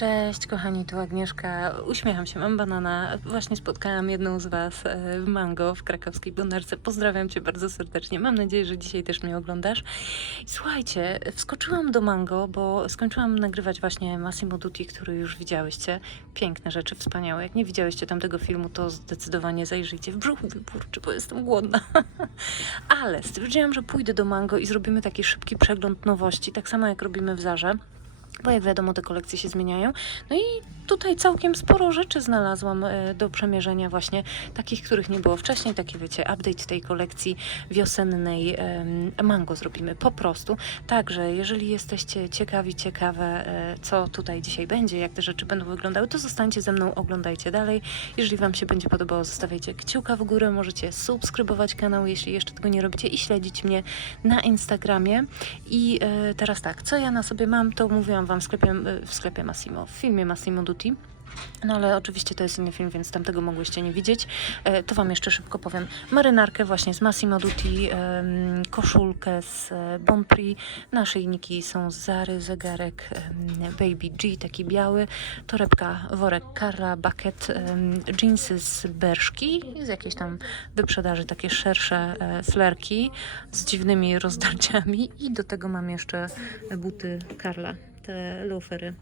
Cześć kochani, tu Agnieszka. Uśmiecham się, mam banana. Właśnie spotkałam jedną z Was e, w Mango w krakowskiej Bonarce. Pozdrawiam Cię bardzo serdecznie. Mam nadzieję, że dzisiaj też mnie oglądasz. Słuchajcie, wskoczyłam do Mango, bo skończyłam nagrywać właśnie Massimo Dutti, który już widziałyście. Piękne rzeczy, wspaniałe. Jak nie widziałyście tamtego filmu, to zdecydowanie zajrzyjcie w brzuch wyburczy, bo jestem głodna. Ale stwierdziłam, że pójdę do Mango i zrobimy taki szybki przegląd nowości, tak samo jak robimy w Zarze bo jak wiadomo, te kolekcje się zmieniają. No i tutaj całkiem sporo rzeczy znalazłam e, do przemierzenia, właśnie takich, których nie było wcześniej. Takie wiecie, update tej kolekcji wiosennej Mango zrobimy po prostu. Także, jeżeli jesteście ciekawi, ciekawe, e, co tutaj dzisiaj będzie, jak te rzeczy będą wyglądały, to zostańcie ze mną, oglądajcie dalej. Jeżeli Wam się będzie podobało, zostawiajcie kciuka w górę, możecie subskrybować kanał, jeśli jeszcze tego nie robicie i śledzić mnie na Instagramie. I e, teraz tak, co ja na sobie mam, to Wam w sklepie, w sklepie Massimo, w filmie Massimo Dutti. No ale oczywiście to jest inny film, więc tamtego mogłyście nie widzieć. E, to Wam jeszcze szybko powiem. Marynarkę właśnie z Massimo Dutti, koszulkę z e, Bon Prix, naszyjniki są z Zary, zegarek Baby G, taki biały, torebka, worek Karla, bucket, jeansy z Berszki, z jakiejś tam wyprzedaży, takie szersze e, flerki z dziwnymi rozdarciami i do tego mam jeszcze buty Karla, te loafery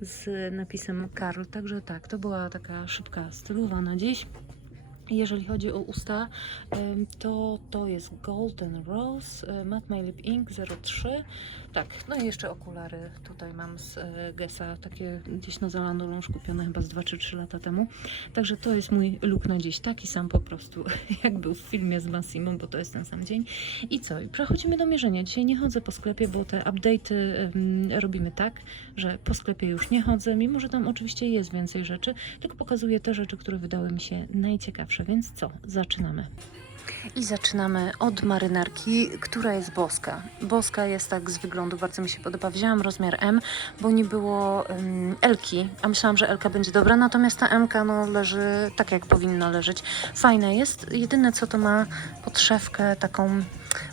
z napisem Karl. Także tak, to była taka szybka stylowa na dziś. Jeżeli chodzi o usta, to to jest Golden Rose, e, Matte My Lip Ink 03. Tak, no i jeszcze okulary tutaj mam z e, Gessa, takie gdzieś na Zalando Lounge kupione chyba z 2 czy 3 lata temu. Także to jest mój look na dziś, taki sam po prostu, jak był w filmie z Massimo, bo to jest ten sam dzień. I co? Przechodzimy do mierzenia. Dzisiaj nie chodzę po sklepie, bo te update'y robimy tak, że po sklepie już nie chodzę, mimo że tam oczywiście jest więcej rzeczy, tylko pokazuję te rzeczy, które wydały mi się najciekawsze. Więc co? Zaczynamy. I zaczynamy od marynarki, która jest boska. Boska jest tak z wyglądu, bardzo mi się podoba. Wzięłam rozmiar M, bo nie było um, Elki, a myślałam, że Elka będzie dobra, natomiast ta M no, leży tak, jak powinna leżeć. Fajna jest, jedyne co to ma podszewkę taką,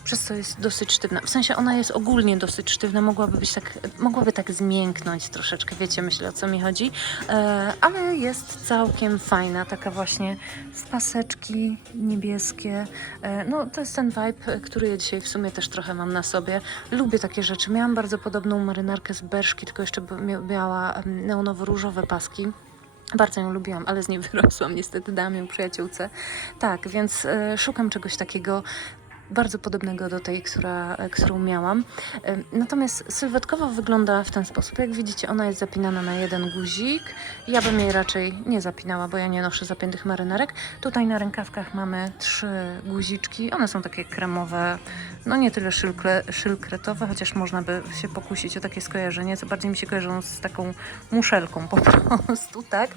przez co jest dosyć sztywna. W sensie ona jest ogólnie dosyć sztywna, mogłaby być tak, mogłaby tak zmięknąć troszeczkę, wiecie, myślę o co mi chodzi, e, ale jest całkiem fajna, taka właśnie z paseczki niebieskie. E, No, to jest ten vibe, który ja dzisiaj w sumie też trochę mam na sobie. Lubię takie rzeczy. Miałam bardzo podobną marynarkę z Berszki, tylko jeszcze miała neonowo-różowe paski. Bardzo ją lubiłam, ale z niej wyrosłam. Niestety dałam ją przyjaciółce. Tak, więc e, szukam czegoś takiego bardzo podobnego do tej, która, e, którą miałam. Natomiast sylwetkowo wygląda w ten sposób. Jak widzicie, ona jest zapinana na jeden guzik. Ja bym jej raczej nie zapinała, bo ja nie noszę zapiętych marynarek. Tutaj na rękawkach mamy trzy guziczki. One są takie kremowe, no nie tyle szylkle, szylkretowe, chociaż można by się pokusić o takie skojarzenie, co bardziej mi się kojarzą z taką muszelką po prostu, tak?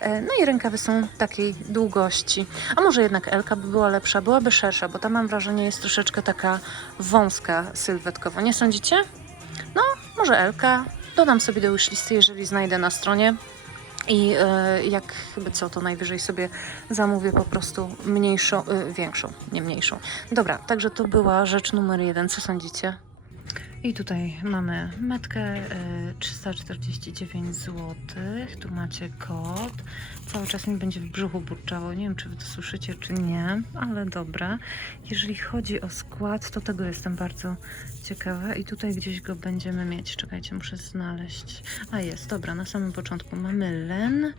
E, No i rękawy są takiej długości. A może jednak Elka by była lepsza, byłaby szersza, bo ta mam wrażenie jest troszeczkę taka wąska sylwetkowo. Nie sądzicie? No, może Elka. Dodam sobie do wishlisty, jeżeli znajdę na stronie. I e, jak chyba co, to najwyżej sobie zamówię po prostu mniejszą, e, większą, nie mniejszą. Dobra, także to była rzecz numer jeden. Co sądzicie? I tutaj mamy metkę e, 349 zł. Tu macie kod. Cały czas mi będzie w brzuchu burczało. Nie wiem, czy wy to słyszycie, czy nie, ale dobra. Jeżeli chodzi o skład, to tego jestem bardzo ciekawa i tutaj gdzieś go będziemy mieć. Czekajcie, muszę znaleźć. A jest, dobra, na samym początku mamy len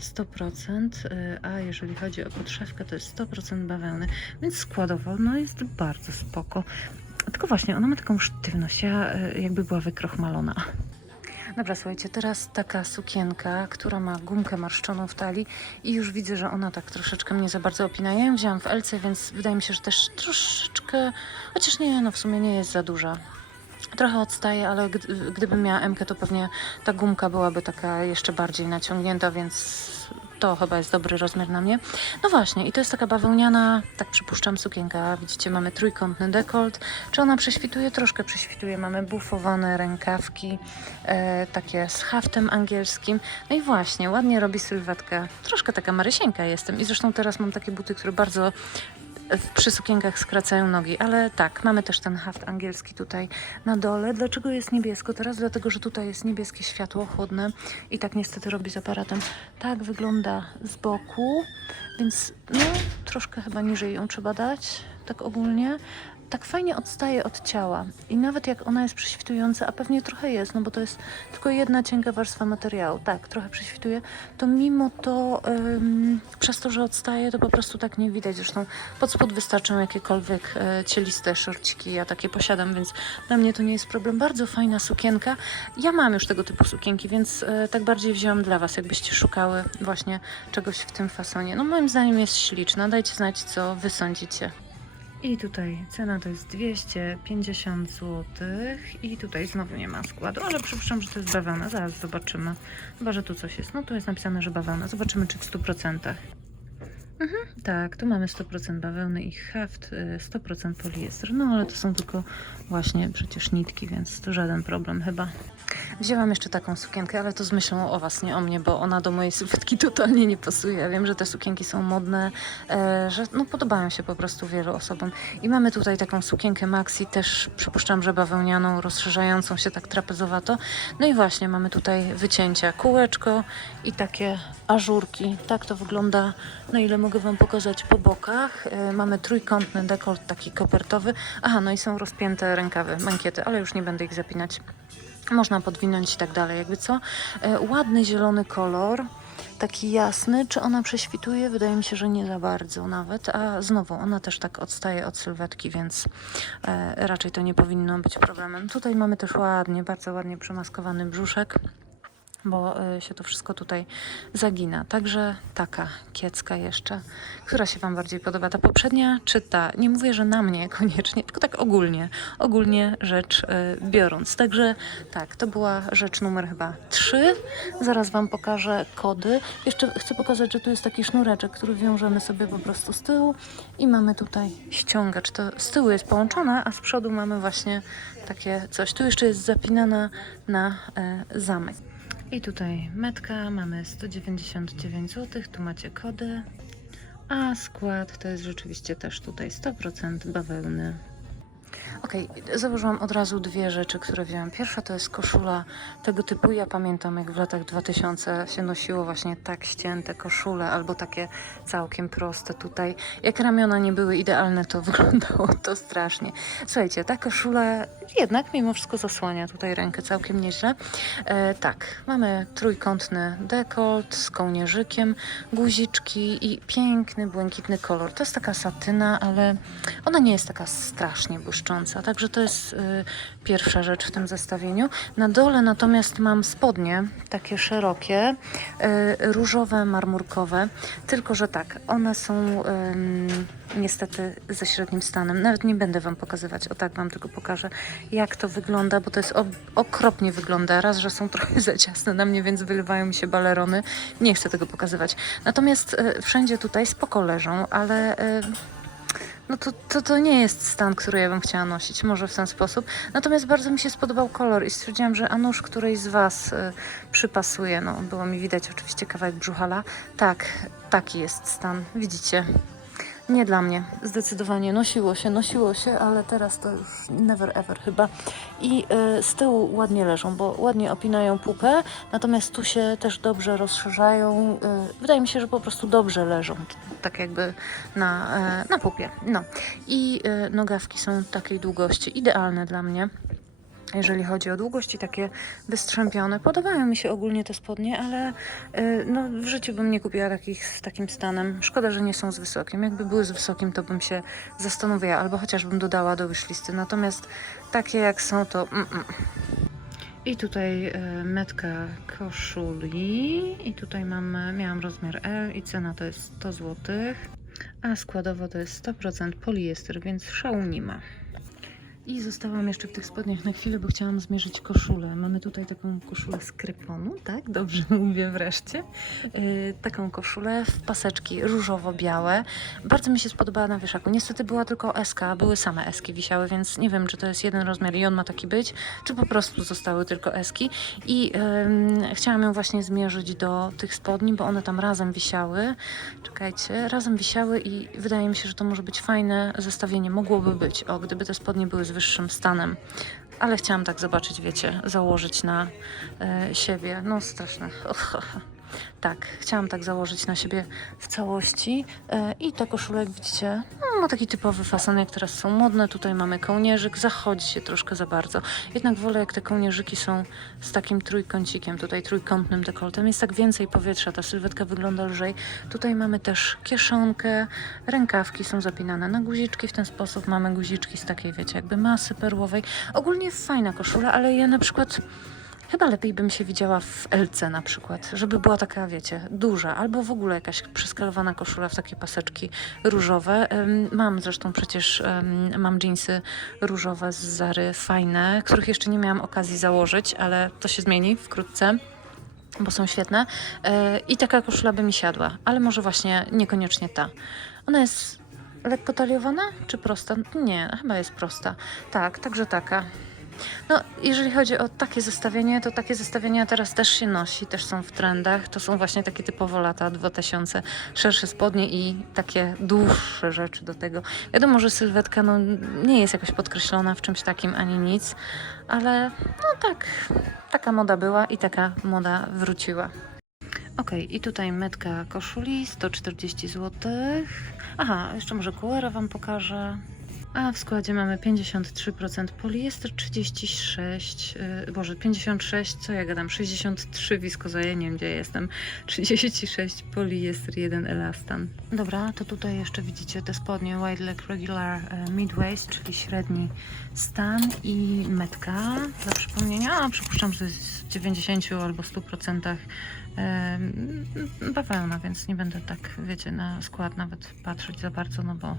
100%, y, a jeżeli chodzi o podszewkę, to jest 100% bawełny, więc składowo no jest bardzo spoko. Tylko właśnie, ona ma taką sztywność, ja y, jakby była wykrochmalona. Dobra, słuchajcie, teraz taka sukienka, która ma gumkę marszczoną w talii i już widzę, że ona tak troszeczkę mnie za bardzo opina. Ja ją wzięłam w LC, więc wydaje mi się, że też troszeczkę, chociaż nie, no w sumie nie jest za duża. Trochę odstaje, ale gdy, gdybym miała MK, to pewnie ta gumka byłaby taka jeszcze bardziej naciągnięta, więc to chyba jest dobry rozmiar na mnie. No właśnie, i to jest taka bawełniana, tak przypuszczam, sukienka. Widzicie, mamy trójkątny dekolt. Czy ona prześwituje? Troszkę prześwituje. Mamy bufowane rękawki, e, takie z haftem angielskim. No i właśnie, ładnie robi sylwetkę. Troszkę taka marysieńka jestem. I zresztą teraz mam takie buty, które bardzo przy sukienkach skracają nogi, ale tak, mamy też ten haft angielski tutaj na dole. Dlaczego jest niebiesko teraz? Dlatego, że tutaj jest niebieskie światło chłodne i tak niestety robi z aparatem. Tak wygląda z boku, więc no troszkę chyba niżej ją trzeba dać, tak ogólnie. Tak fajnie odstaje od ciała i nawet jak ona jest prześwitująca, a pewnie trochę jest, no bo to jest tylko jedna cienka warstwa materiału, tak, trochę prześwituje, to mimo to ym, przez to, że odstaje, to po prostu tak nie widać. Zresztą pod spód wystarczą jakiekolwiek e, cieliste szorciki, ja takie posiadam, więc dla mnie to nie jest problem. Bardzo fajna sukienka. Ja mam już tego typu sukienki, więc e, tak bardziej wzięłam dla Was, jakbyście szukały właśnie czegoś w tym fasonie. No moim zdaniem jest śliczna, dajcie znać, co Wy sądzicie. I tutaj cena to jest 250 zł i tutaj znowu nie ma składu, ale przypuszczam, że to jest bawełna. Zaraz zobaczymy. Chyba, że tu coś jest. No tu jest napisane, że bawełna. Zobaczymy, czy w 100%. Mhm, tak, tu mamy 100% bawełny i haft, y, 100% poliester. No ale to są tylko właśnie przecież nitki, więc to żaden problem chyba. Wzięłam jeszcze taką sukienkę, ale to z myślą o Was, nie o mnie, bo ona do mojej sylwetki totalnie nie pasuje. Ja wiem, że te sukienki są modne, e, że no, podobają się po prostu wielu osobom. I mamy tutaj taką sukienkę maxi, też przypuszczam, że bawełnianą, rozszerzającą się tak trapezowato. No i właśnie mamy tutaj wycięcia, kółeczko i takie ażurki. Tak to wygląda, na ile mogę Wam pokazać po bokach. E, mamy trójkątny dekolt taki kopertowy. Aha, no i są rozpięte rękawy, mankiety, ale już nie będę ich zapinać. Można podwinąć i tak dalej, jakby co. E, ładny zielony kolor, taki jasny. Czy ona prześwituje? Wydaje mi się, że nie za bardzo nawet. A znowu, ona też tak odstaje od sylwetki, więc e, raczej to nie powinno być problemem. Tutaj mamy też ładnie, bardzo ładnie przemaskowany brzuszek bo y, się to wszystko tutaj zagina. Także taka kiecka jeszcze, która się Wam bardziej podoba. Ta poprzednia czy ta? Nie mówię, że na mnie koniecznie, tylko tak ogólnie, ogólnie rzecz y, biorąc. Także tak, to była rzecz numer chyba 3. Zaraz Wam pokażę kody. Jeszcze chcę pokazać, że tu jest taki sznureczek, który wiążemy sobie po prostu z tyłu i mamy tutaj ściągacz. To z tyłu jest połączone, a z przodu mamy właśnie takie coś. Tu jeszcze jest zapinana na e, zamek. I tutaj metka, mamy 199 zł, tu macie kody, a skład to jest rzeczywiście też tutaj 100% bawełny. Okej, założyłam od razu dwie rzeczy, które wziąłem. Pierwsza to jest koszula tego typu. Ja pamiętam, jak w latach 2000 się nosiło właśnie tak ścięte koszule, albo takie całkiem proste tutaj. Jak ramiona nie były idealne, to wyglądało to strasznie. Słuchajcie, ta koszula jednak mimo wszystko zasłania tutaj rękę całkiem nieźle. E, tak, mamy trójkątny dekolt z kołnierzykiem, guziczki i piękny, błękitny kolor. To jest taka satyna, ale ona nie jest taka strasznie błyszcząca, także to jest y, pierwsza rzecz w tym zestawieniu. Na dole natomiast mam spodnie, takie szerokie, y, różowe, marmurkowe, tylko że tak, one są niestety ze średnim stanem. Nawet nie będę Wam pokazywać, o tak Wam tylko pokażę, jak to wygląda, bo to jest okropnie wygląda. Raz, że są trochę za ciasne na mnie, więc wylewają mi się balerony. Nie chcę tego pokazywać. Natomiast y, wszędzie tutaj spoko leżą, ale... No to, to, to nie jest stan, który ja bym chciała nosić, może w ten sposób. Natomiast bardzo mi się spodobał kolor i stwierdziłam, że a którejś z Was y, przypasuje. No, było mi widać oczywiście kawałek brzuchala. Tak, taki jest stan, widzicie. Nie dla mnie, zdecydowanie. Nosiło się, nosiło się, ale teraz to już never ever chyba. I y, z tyłu ładnie leżą, bo ładnie opinają pupę, natomiast tu się też dobrze rozszerzają. Y, wydaje mi się, że po prostu dobrze leżą, tak jakby na, y, na pupie. No. I y, nogawki są takiej długości, idealne dla mnie jeżeli chodzi o długość i takie wystrzępione. Podobają mi się ogólnie te spodnie, ale y, no, w życiu bym nie kupiła takich z takim stanem. Szkoda, że nie są z wysokim. Jakby były z wysokim, to bym się zastanowiła, albo chociażbym dodała do wishlisty. Natomiast takie jak są, to... Mm -mm. I tutaj y, metka koszuli i tutaj mam, miałam rozmiar L i cena to jest 100 zł, a składowo to jest 100% poliester, więc szału nie ma. I zostałam jeszcze w tych spodniach na chwilę, bo chciałam zmierzyć koszulę. Mamy tutaj taką koszulę z kryponu, tak? Dobrze mówię wreszcie. Yy, taką koszulę w paseczki różowo-białe. Bardzo mi się spodobała na wieszaku. Niestety była tylko SK, były same eski wisiały, więc nie wiem, czy to jest jeden rozmiar i on ma taki być, czy po prostu zostały tylko eski. I ym, chciałam ją właśnie zmierzyć do tych spodni, bo one tam razem wisiały. Czekajcie, razem wisiały i wydaje mi się, że to może być fajne zestawienie. Mogłoby być, o, gdyby te spodnie były z wyższym stanem. Ale chciałam tak zobaczyć, wiecie, założyć na e, siebie. No straszne. Tak, chciałam tak założyć na siebie w całości. E, I ta koszula, jak widzicie, no, ma taki typowy fason, jak teraz są modne. Tutaj mamy kołnierzyk, zachodzi się troszkę za bardzo. Jednak wolę, jak te kołnierzyki są z takim trójkącikiem, tutaj trójkątnym dekoltem. Jest tak więcej powietrza, ta sylwetka wygląda lżej. Tutaj mamy też kieszonkę, rękawki są zapinane na guziczki w ten sposób. Mamy guziczki z takiej, wiecie, jakby masy perłowej. Ogólnie fajna koszula, ale ja na przykład chyba lepiej bym się widziała w LC na przykład, żeby była taka, wiecie, duża, albo w ogóle jakaś przeskalowana koszula w takie paseczki różowe. Mam zresztą przecież, mam jeansy różowe z Zary, fajne, których jeszcze nie miałam okazji założyć, ale to się zmieni wkrótce bo są świetne. E, I taka koszula by mi siadła, ale może właśnie niekoniecznie ta. Ona jest lekko taliowana czy prosta? Nie, chyba jest prosta. Tak, także taka. No, jeżeli chodzi o takie zestawienie, to takie zestawienia teraz też się nosi, też są w trendach. To są właśnie takie typowo lata 2000, szersze spodnie i takie dłuższe rzeczy do tego. Wiadomo, że sylwetka no, nie jest jakoś podkreślona w czymś takim ani nic, ale no tak, taka moda była i taka moda wróciła. Ok, i tutaj metka koszuli 140 zł. Aha, jeszcze może kulera Wam pokażę. A w składzie mamy 53% poliester, 36, yy, Boże, 56, co ja gadam, 63 wiskoza, ja nie wiem gdzie jestem, 36 poliester, 1 elastan. Dobra, to tutaj jeszcze widzicie te spodnie Wide Leg Regular e, Mid Waist, czyli średni stan i metka dla przypomnienia, a przypuszczam, że w 90 albo 100% em, bawełna, więc nie będę tak, wiecie, na skład nawet patrzeć za bardzo, no bo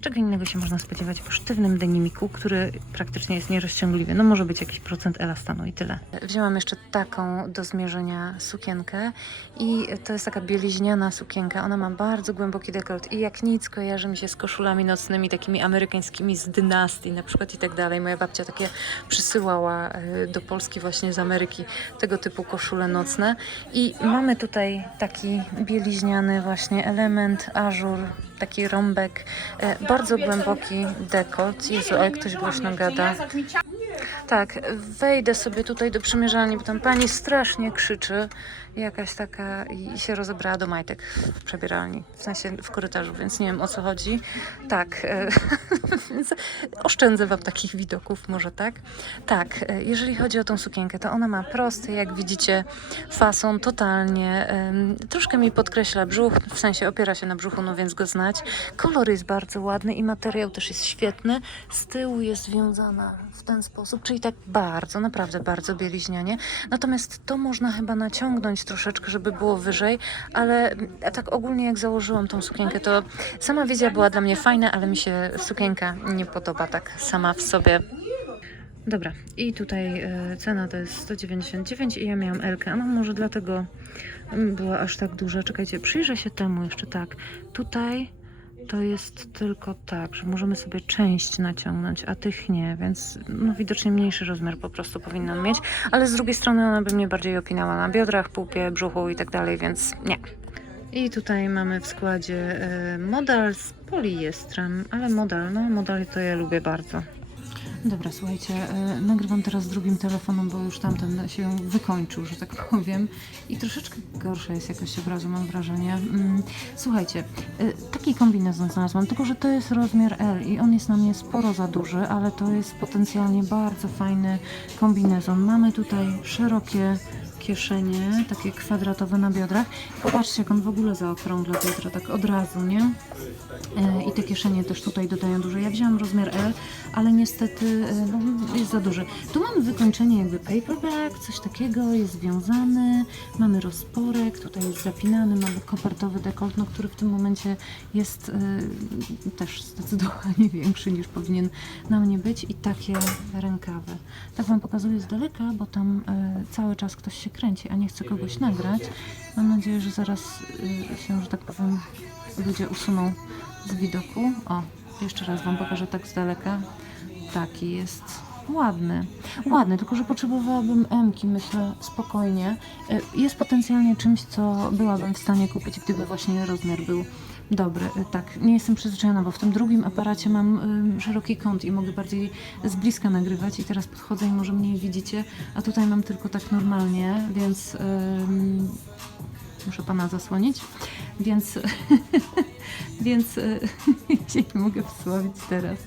czego innego się można spodziewać po sztywnym denimiku, który praktycznie jest nierozciągliwy. No może być jakiś procent elastanu i tyle. Wzięłam jeszcze taką do zmierzenia sukienkę i to jest taka bieliźniana sukienka. Ona ma bardzo głęboki dekolt i jak nic kojarzy mi się z koszulami nocnymi, takimi amerykańskimi z dynastii na przykład i tak dalej. Moja babcia takie przysyłała e, do Polski właśnie z Ameryki tego typu koszule nocne i mamy tutaj taki bieliźniany właśnie element, ażur, taki rąbek, e, bardzo głęboki dekolt. Jezu, ale ktoś głośno gada. Tak, wejdę sobie tutaj do przymierzalni, bo tam pani strasznie krzyczy. Jakaś taka i się rozebrała do majtek w przebieralni, w sensie w korytarzu, więc nie wiem o co chodzi. Tak, e, więc oszczędzę wam takich widoków, może tak? Tak, e, jeżeli chodzi o tą sukienkę, to ona ma prosty, jak widzicie, fason totalnie. troszkę mi podkreśla brzuch, w sensie opiera się na brzuchu, no więc go znać. Kolor jest bardzo ładny i materiał też jest świetny. Z tyłu jest związana w ten sposób, czyli tak bardzo, naprawdę bardzo bieliźnianie. Natomiast to można chyba naciągnąć troszeczkę, żeby było wyżej, ale tak ogólnie jak założyłam tą sukienkę, to sama wizja była dla mnie fajna, ale mi się sukienka nie podoba tak sama w sobie. Dobra, i tutaj e, cena to jest 199 i ja miałam Elkę, a no może dlatego mm, była aż tak duża. Czekajcie, przyjrzę się temu jeszcze tak. Tutaj to jest tylko tak, że możemy sobie część naciągnąć, a tych nie, więc no, widocznie mniejszy rozmiar po prostu powinnam mieć, ale z drugiej strony ona by mnie bardziej opinała na biodrach, pupie, brzuchu i tak dalej, więc nie. I tutaj mamy w składzie e, model z poliestrem, ale model, no model to ja lubię bardzo. Dobra, słuchajcie, e, nagrywam teraz drugim telefonem, bo już tamten się wykończył, że tak powiem. I troszeczkę gorsza jest jakość obrazu, mam wrażenie. Mm, Słuchajcie, e, taki kombinezon znalazłam, tylko że to jest rozmiar L i on jest na mnie sporo za duży, ale to jest potencjalnie bardzo fajny kombinezon. Mamy tutaj szerokie kieszenie, takie kwadratowe na biodrach. Popatrzcie, jak on w ogóle zaokrągla biodra, tak od razu, nie? E, I te kieszenie też tutaj dodają duże. Ja wzięłam rozmiar L, ale niestety e, jest za duży. Tu mamy wykończenie jakby paperback, coś takiego, jest związany, mamy rozporek, tutaj jest zapinany, mamy kopertowy dekolt, no, który w tym momencie jest e, też zdecydowanie większy niż powinien na mnie być i takie rękawy. Tak Wam pokazuję z daleka, bo tam cały czas ktoś się kręci, a nie chce kogoś nagrać. Mam nadzieję, że zaraz e, się, że tak powiem, ludzie usuną z widoku. O, jeszcze raz Wam pokażę tak z daleka. Taki jest ładny. Ładny, tylko że potrzebowałabym M-ki, myślę, spokojnie. E, Jest potencjalnie czymś, co byłabym w stanie kupić, gdyby właśnie rozmiar był dobry. E, Tak, nie jestem przyzwyczajona, bo w tym drugim aparacie mam ym, szeroki kąt i mogę bardziej z bliska nagrywać i teraz podchodzę i może mniej widzicie, a tutaj mam tylko tak normalnie, więc ym, muszę Pana zasłonić, więc więc y, się nie mogę wsławić teraz.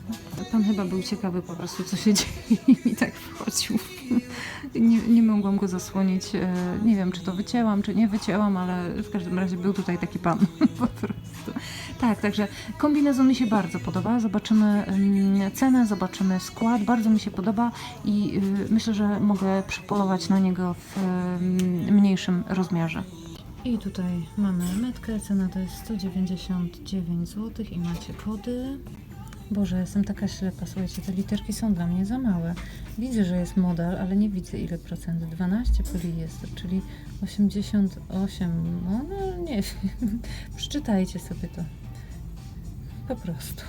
Pan chyba był ciekawy po prostu, co się dzieje i mi tak wchodził. Nie, nie mogłam go zasłonić. e, Nie wiem, czy to wycięłam, czy nie wycięłam, ale w każdym razie był tutaj taki pan po prostu. Tak, także kombinezon mi się bardzo podoba. Zobaczymy ym, cenę, zobaczymy skład. Bardzo mi się podoba i y, myślę, że mogę przypolować na niego w ym, mniejszym rozmiarze. I tutaj mamy metkę, cena to jest 199 zł i macie kody. Boże, jestem taka ślepa, słuchajcie, te literki są dla mnie za małe. Widzę, że jest model, ale nie widzę ile procent. 12 poliester, czyli 88, no, no nie wiem. Przeczytajcie sobie to. Po prostu.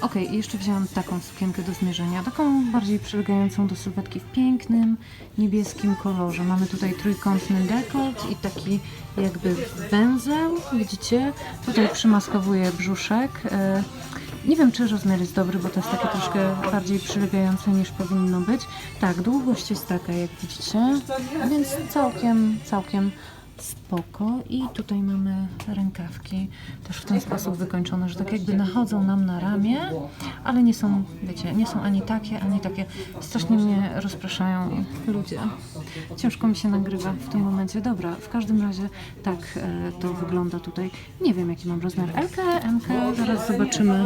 Okej, i jeszcze wzięłam taką sukienkę do zmierzenia, taką bardziej przylegającą do sylwetki w pięknym, niebieskim kolorze. Mamy tutaj trójkątny dekolt i taki jakby węzeł, widzicie? Tutaj przymaskowuje brzuszek. E, Nie wiem, czy rozmiar jest dobry, bo to jest takie troszkę bardziej przylegające niż powinno być. Tak, długość jest taka, jak widzicie, więc całkiem, całkiem spoko. I tutaj mamy rękawki, też w ten sposób wykończone, że tak jakby nachodzą nam na ramię, ale nie są, wiecie, nie są ani takie, ani takie. Strasznie mnie rozpraszają ludzie. Ciężko mi się nagrywa w tym momencie. Dobra, w każdym razie tak e, to wygląda tutaj. Nie wiem, jaki mam rozmiar. LK, MK, zaraz zobaczymy.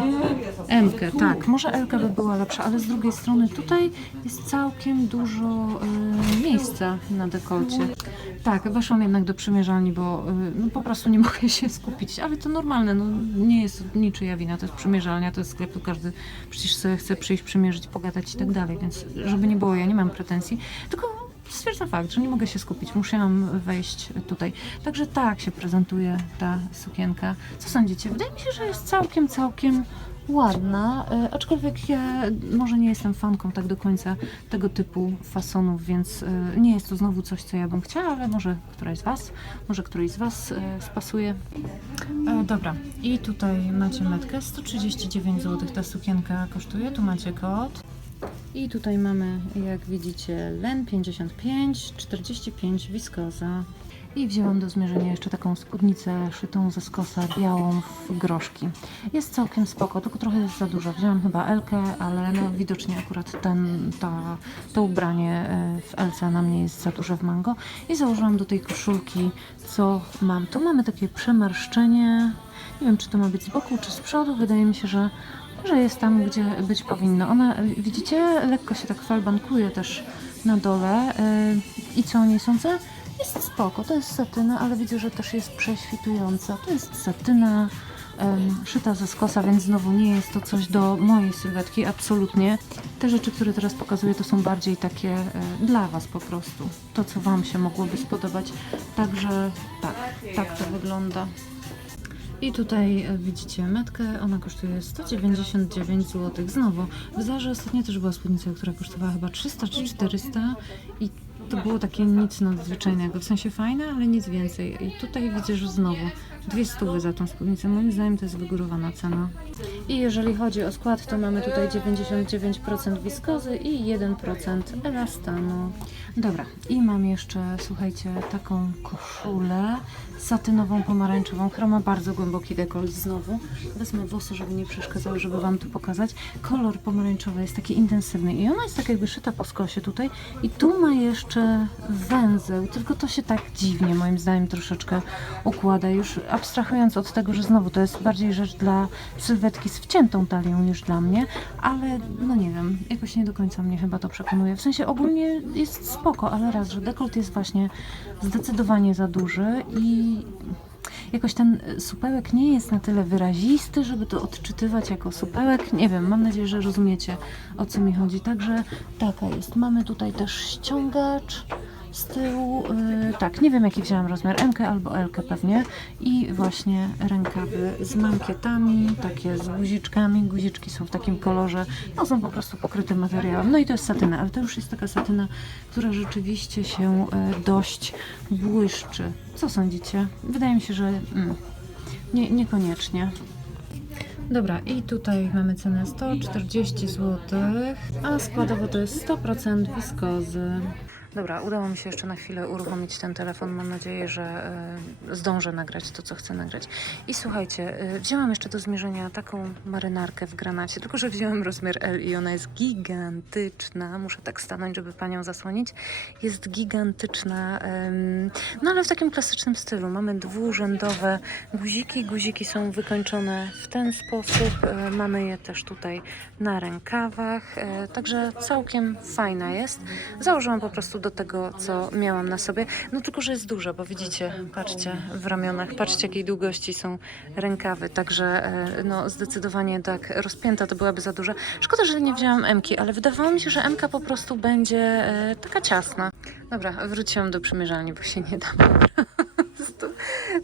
MK, tak, może LK by była lepsza, ale z drugiej strony tutaj jest całkiem dużo e, miejsca na dekolcie. Tak, weszłam jednak do przymierzalni, bo y, no, po prostu nie mogę się skupić, ale to normalne, no, nie jest niczyja wina, to jest przymierzalnia, to jest sklep, tu każdy przecież sobie chce przyjść, przymierzyć, pogadać i tak dalej, więc żeby nie było, ja nie mam pretensji, tylko stwierdzam fakt, że nie mogę się skupić, musiałam wejść tutaj. Także tak się prezentuje ta sukienka. Co sądzicie? Wydaje mi się, że jest całkiem, całkiem ładna, e, aczkolwiek ja może nie jestem fanką tak do końca tego typu fasonów, więc e, nie jest to znowu coś, co ja bym chciała, ale może któraś z Was, może któryś z Was e, spasuje. E, dobra, i tutaj macie metkę, 139 zł ta sukienka kosztuje, tu macie kod. I tutaj mamy, jak widzicie, len 55, 45 wiskoza. I wzięłam do zmierzenia jeszcze taką spódnicę szytą ze skosa białą w groszki. Jest całkiem spoko, tylko trochę jest za dużo. Wzięłam chyba Elkę, ale no widocznie akurat ten, ta, to ubranie e, w Elce na mnie jest za duże w mango. I założyłam do tej koszulki, co mam. Tu mamy takie przemarszczenie. Nie wiem, czy to ma być z boku, czy z przodu. Wydaje mi się, że że jest tam, gdzie być powinno. Ona, e, widzicie, lekko się tak falbankuje też na dole. Yy, I co o niej sądzę? Jest spoko, to jest satyna, ale widzę, że też jest prześwitująca. To jest satyna szyta ze skosa, więc znowu nie jest to coś do mojej sylwetki, absolutnie. Te rzeczy, które teraz pokazuję, to są bardziej takie e, dla Was po prostu. To, co Wam się mogłoby spodobać. Także tak, tak to wygląda. I tutaj e, widzicie metkę, ona kosztuje 199 zł. Znowu, w Zarze ostatnio też była spódnica, która kosztowała chyba 300 czy 400 i to było takie nic nadzwyczajnego, w sensie fajne, ale nic więcej. I tutaj widzę, że znowu dwie stówy za tą spódnicę. Moim zdaniem to jest wygórowana cena. I jeżeli chodzi o skład, to mamy tutaj 99% wiskozy i 1% elastanu. Dobra, i mam jeszcze, słuchajcie, taką koszulę satynową, pomarańczową, która ma bardzo głęboki dekolt znowu. Wezmę włosy, żeby nie przeszkadzały, żeby Wam tu pokazać. Kolor pomarańczowy jest taki intensywny i ona jest tak jakby szyta po skosie tutaj i tu ma jeszcze węzeł, tylko to się tak dziwnie moim zdaniem troszeczkę układa. Już abstrahując od tego, że znowu to jest bardziej rzecz dla sylwetki z wciętą talią niż dla mnie, ale no nie wiem, jakoś nie do końca mnie chyba to przekonuje. W sensie ogólnie jest spoko, ale raz, że dekolt jest właśnie zdecydowanie za duży i jakoś ten supełek nie jest na tyle wyrazisty, żeby to odczytywać jako supełek. Nie wiem, mam nadzieję, że rozumiecie o co mi chodzi. Także taka jest. Mamy tutaj też ściągacz z tyłu. Yy, tak, nie wiem jaki wziąłem rozmiar, M albo L pewnie. I właśnie rękawy z mankietami, takie z guziczkami. Guziczki są w takim kolorze, no są po prostu pokryte materiałem. No i to jest satyna, ale to już jest taka satyna, która rzeczywiście się e, dość błyszczy. Co sądzicie? Wydaje mi się, że mm, nie, niekoniecznie. Dobra, i tutaj mamy cenę 140 zł, a składowo to jest 100% wiskozy. Dobra, udało mi się jeszcze na chwilę uruchomić ten telefon. Mam nadzieję, że e, zdążę nagrać to, co chcę nagrać. I słuchajcie, e, wzięłam jeszcze do zmierzenia taką marynarkę w granacie, tylko że wziąłem rozmiar L i ona jest gigantyczna. Muszę tak stanąć, żeby panią zasłonić. Jest gigantyczna, em, no ale w takim klasycznym stylu. Mamy dwurzędowe guziki. Guziki są wykończone w ten sposób. E, mamy je też tutaj na rękawach, e, także całkiem fajna jest. Założyłam po prostu do tego, co miałam na sobie. No tylko, że jest duża, bo widzicie, patrzcie w ramionach, patrzcie jakiej długości są rękawy, także e, no zdecydowanie tak rozpięta to byłaby za duża. Szkoda, że nie wzięłam Mki, ale wydawało mi się, że Mka po prostu będzie e, taka ciasna. Dobra, wróciłam do przymierzalni, bo się nie da prostu.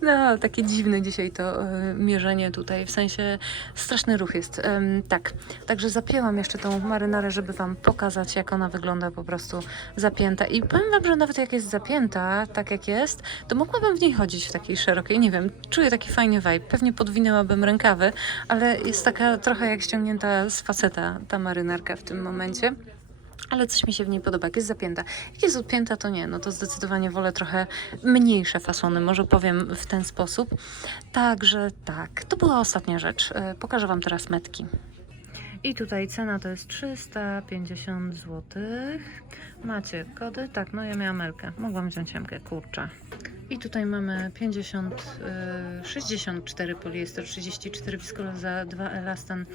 No, takie dziwne dzisiaj to e, mierzenie tutaj, w sensie straszny ruch jest. Tak, także zapięłam jeszcze tą marynarę, żeby Wam pokazać, jak ona wygląda po prostu zapięta. I powiem Wam, że nawet jak jest zapięta, tak jak jest, to mogłabym w niej chodzić w takiej szerokiej, nie wiem, czuję taki fajny vibe. Pewnie podwinęłabym rękawy, ale jest taka trochę jak ściągnięta z faceta ta marynarka w tym momencie. Ale coś mi się w niej podoba, jak jest zapięta. Jak jest odpięta, to nie, no to zdecydowanie wolę trochę mniejsze fasony, może powiem w ten sposób. Także tak, to była ostatnia rzecz. E, Pokażę Wam teraz metki. I tutaj cena to jest 350 zł. Macie kody? Tak, no ja miałam Elkę. Mogłam wziąć Emkę, kurczę. I tutaj mamy 50, y, 64 poliester, 34 wiskoloza, 2 elastan,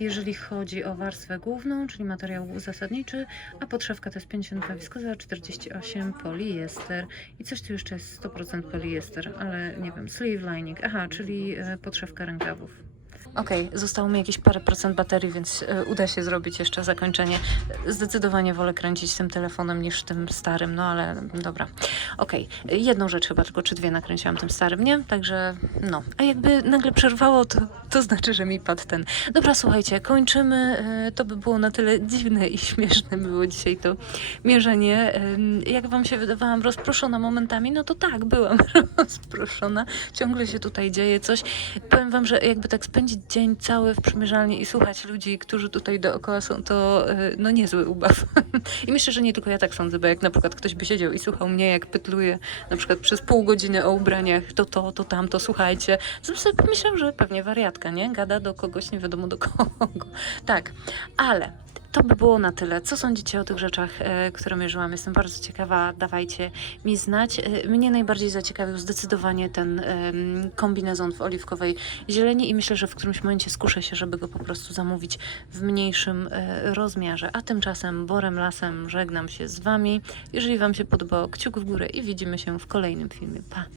jeżeli chodzi o warstwę główną, czyli materiał zasadniczy, a podszewka to jest 52 wiskoza, 48 poliester i coś tu jeszcze jest 100% poliester, ale nie wiem, sleeve lining, aha, czyli y, podszewka rękawów. Okej, zostało mi jakieś parę procent baterii, więc y, uda się zrobić jeszcze zakończenie. Zdecydowanie wolę kręcić tym telefonem niż tym starym, no ale dobra. Okej, jedną rzecz chyba tylko, czy dwie nakręciłam tym starym, nie? Także no. A jakby nagle przerwało, to, to znaczy, że mi padł ten. Dobra, słuchajcie, kończymy. Y, To by było na tyle dziwne i śmieszne było dzisiaj to mierzenie. Ym, Jak wam się wydawałam rozproszona momentami, no to tak, byłam rozproszona. Ciągle się tutaj dzieje coś. Powiem wam, że jakby tak spędzić dzień cały w przymierzalni i słuchać ludzi, którzy tutaj dookoła są, to y, no niezły ubaw. I myślę, że nie tylko ja tak sądzę, bo jak na przykład ktoś by siedział i słuchał mnie, jak pytluję na przykład przez pół godziny o ubraniach, to to, to tamto, słuchajcie, to sobie pomyślał, że pewnie wariatka, nie? Gada do kogoś, nie wiadomo do kogo. Tak, ale to by było na tyle. Co sądzicie o tych rzeczach, e, które mierzyłam? Jestem bardzo ciekawa. Dawajcie mi znać. E, Mnie najbardziej zaciekawił zdecydowanie ten kombinezon w oliwkowej zieleni i myślę, że w którymś momencie skuszę się, żeby go po prostu zamówić w mniejszym e, rozmiarze. A tymczasem Borem Lasem żegnam się z Wami. Jeżeli Wam się podobało, kciuk w górę i widzimy się w kolejnym filmie. Pa!